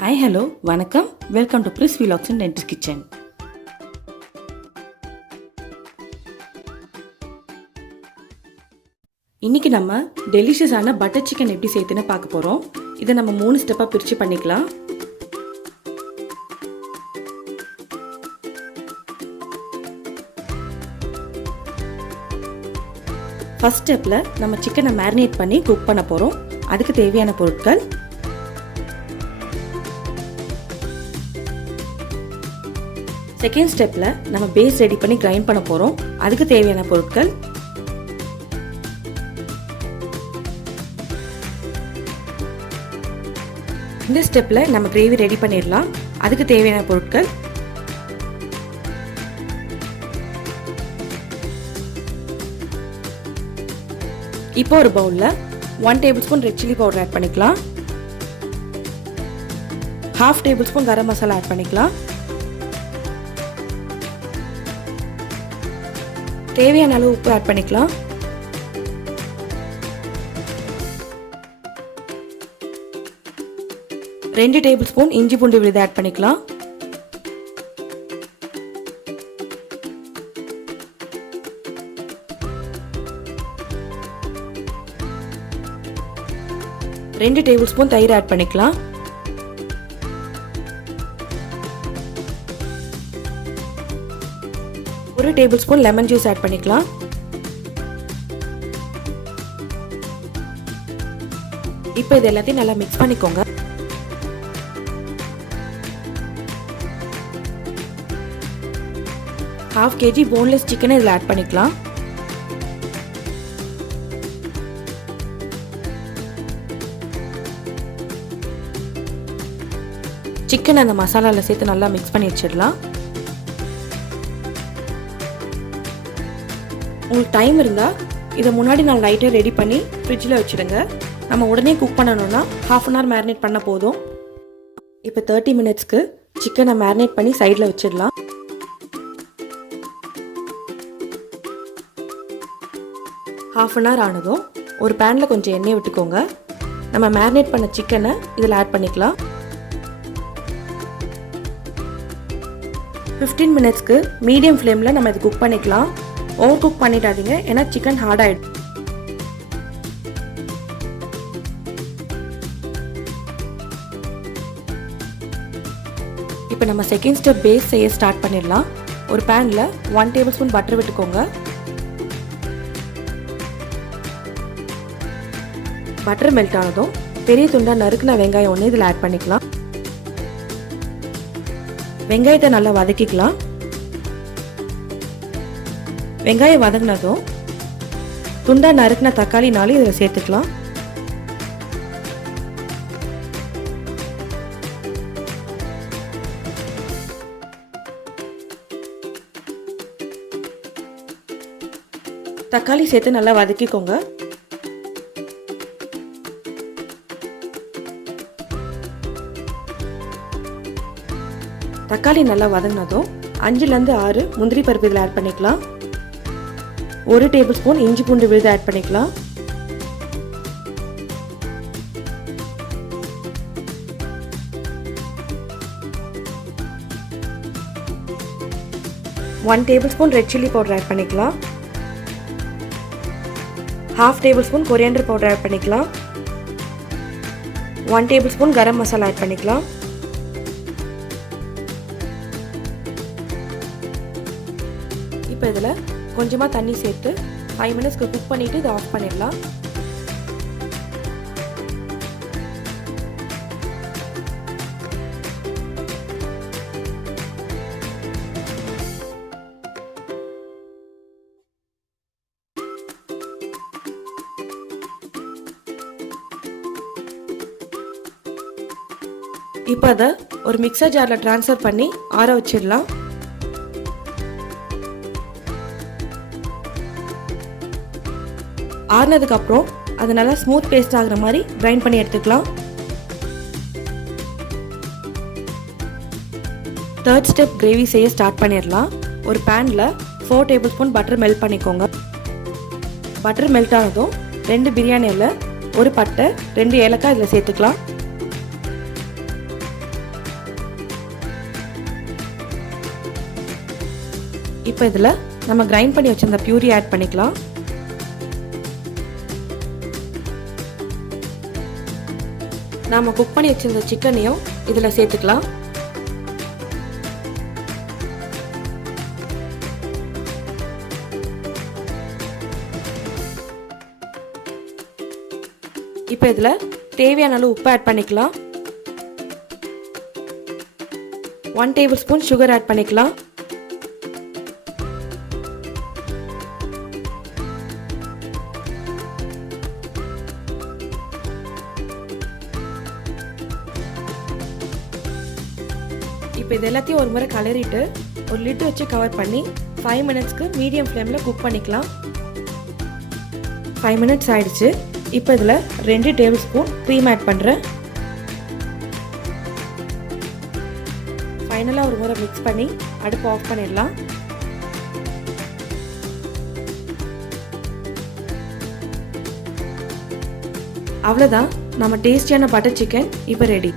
Hi hello வணக்கம், welcome to பிரிஸ் vlogs and டென்டிஸ் கிச்சன். இன்றைக்கி நம்ம டெலிஷியஸான பட்டர் சிக்கன் எப்படி செய்யுதுன்னு பார்க்க போகிறோம். இதை நம்ம 3 ஸ்டெப்பாக பிரித்து பண்ணிக்கலாம். ஃபர்ஸ்ட் ஸ்டெப்பில் நம்ம சிக்கனை மேரினேட் பண்ணி குக் பண்ண போகிறோம். அதுக்கு தேவையான பொருட்கள்: செகண்ட் ஸ்டெப்பில் நம்ம பேஸ் ரெடி பண்ணி கிரைண்ட் பண்ண போகிறோம். அதுக்கு தேவையான பொருட்கள்: இந்த ஸ்டெப்பில் நம்ம கிரேவி ரெடி பண்ணிடலாம். அதுக்கு தேவையான பொருட்கள்: இப்போ ஒரு பவுலில் 1 tablespoon red chilli powder add பண்ணிக்கலாம். 1/2 tablespoon garam masala add பண்ணிக்கலாம். தேவையான அளவு உப்பு ஆட் பண்ணிக்கலாம். ரெண்டு டேபிள் ஸ்பூன் இஞ்சி பூண்டு விழுது ஆட் பண்ணிக்கலாம். ரெண்டு டேபிள் ஸ்பூன் தயிர் ஆட் பண்ணிக்கலாம். ஒரு tablespoon lemon juice add பண்ணிக்கலாம். இப்போ இது எல்லாத்தையும் நல்லா மிக்ஸ் பண்ணிக்கோங்க. ½ kg போன்லெஸ் சிக்கனை இதில் ஆட் பண்ணிக்கலாம். சிக்கன் அந்த மசாலாவில் சேர்த்து நல்லா மிக்ஸ் பண்ணி வச்சிடலாம். உங்களுக்கு டைம் இருந்தால் இதை முன்னாடி நாள் நைட்டே ரெடி பண்ணி ஃப்ரிட்ஜில் வச்சுடுங்க. நம்ம உடனே குக் பண்ணணும்னா 1/2 hour மேரினேட் பண்ண போதும். இப்போ 30 minutesக்கு சிக்கனை மேரினேட் பண்ணி சைடில் வச்சிடலாம். ½ hour ஆனதும் ஒரு பேனில் கொஞ்சம் எண்ணெய் விட்டுக்கோங்க. நம்ம மேரினேட் பண்ண சிக்கனை இதில் ஆட் பண்ணிக்கலாம். 15 minutesக்கு மீடியம் ஃப்ளேமில் நம்ம இது குக் பண்ணிக்கலாம். ஓவர் குக் பண்ணிடாதீங்க, ஏன்னா சிக்கன் ஹார்ட் ஆகிடும். இப்போ நம்ம செகண்ட் ஸ்டெப் பேஸ் செய்ய ஸ்டார்ட் பண்ணிடலாம். ஒரு பேனில் 1 டேபிள் ஸ்பூன் பட்டர் விட்டுக்கோங்க. பட்டர் மெல்ட் ஆனதும் பெரிய துண்டாக நறுக்குன வெங்காயம் ஒன்று இதில் ஆட் பண்ணிக்கலாம். வெங்காயத்தை நல்லா வதக்கிக்கலாம். வெங்காயம் வதங்கினதும் துண்டா நறுக்கின தக்காளி 4 இதில் சேர்த்துக்கலாம். தக்காளி சேர்த்து நல்லா வதக்கிக்கோங்க. தக்காளி நல்லா வதங்கினதும் 5லேருந்து 6 முந்திரி பருப்பு இதில் ஆட் பண்ணிக்கலாம். 1 டேபிள் ஸ்பூன் இஞ்சி பூண்டு விழுது ஆட் பண்ணிக்கலாம். One tablespoon red chilli powder add பண்ணிக்கலாம். 1/2 tablespoon coriander powder add பண்ணிக்கலாம். 1 tablespoon garam masala add பண்ணிக்கலாம். இப்போ இதில் கொஞ்சமாக தண்ணி சேர்த்து 5 minutesக்கு குக் பண்ணிவிட்டு இதை ஆஃப் பண்ணிடலாம். இப்போ அதை ஒரு மிக்சர் ஜாரில் ட்ரான்ஸ்ஃபர் பண்ணி ஆற வச்சிடலாம். ஆறுனதுக்கப்புறம் அது நல்லா ஸ்மூத் பேஸ்ட் ஆகிற மாதிரி கிரைண்ட் பண்ணி எடுத்துக்கலாம். தேர்ட் ஸ்டெப் கிரேவி செய்ய ஸ்டார்ட் பண்ணிடலாம். ஒரு பேனில் 4 டேபிள் ஸ்பூன் பட்டர் மெல்ட் பண்ணிக்கோங்க. பட்டர் மெல்ட் ஆனதும் 2 பிரியாணி இலை, 1 பட்டை, 2 ஏலக்காய் இதில் சேர்த்துக்கலாம். இப்போ இதில் நம்ம கிரைண்ட் பண்ணி வச்சிருந்த பியூரி ஆட் பண்ணிக்கலாம். நாம் குக் பண்ணி வச்சிருந்த சிக்கனையும் இதில் சேர்த்துக்கலாம். இப்போ இதில் தேவையான அளவு உப்பு ஆட் பண்ணிக்கலாம். 1 டேபிள் ஸ்பூன் சுகர் ஆட் பண்ணிக்கலாம். இப்போ இது எல்லாத்தையும் ஒரு முறை கலரிட்டு ஒரு லிட் வச்சு கவர் பண்ணி 5 மினிட்ஸ்க்கு மீடியம் ஃப்ளேமில் குக் பண்ணிக்கலாம். 5 மினிட்ஸ் ஆயிடுச்சு. இப்போ இதில் 2 டேபிள் ஸ்பூன் க்ரீம் ஆட் பண்ணுறேன். ஃபைனலாக ஒரு முறை மிக்ஸ் பண்ணி அடுப்பு ஆஃப் பண்ணிடலாம். அவ்வளோதான், நம்ம டேஸ்டியான பட்டர் சிக்கன் இப்போ ரெடி.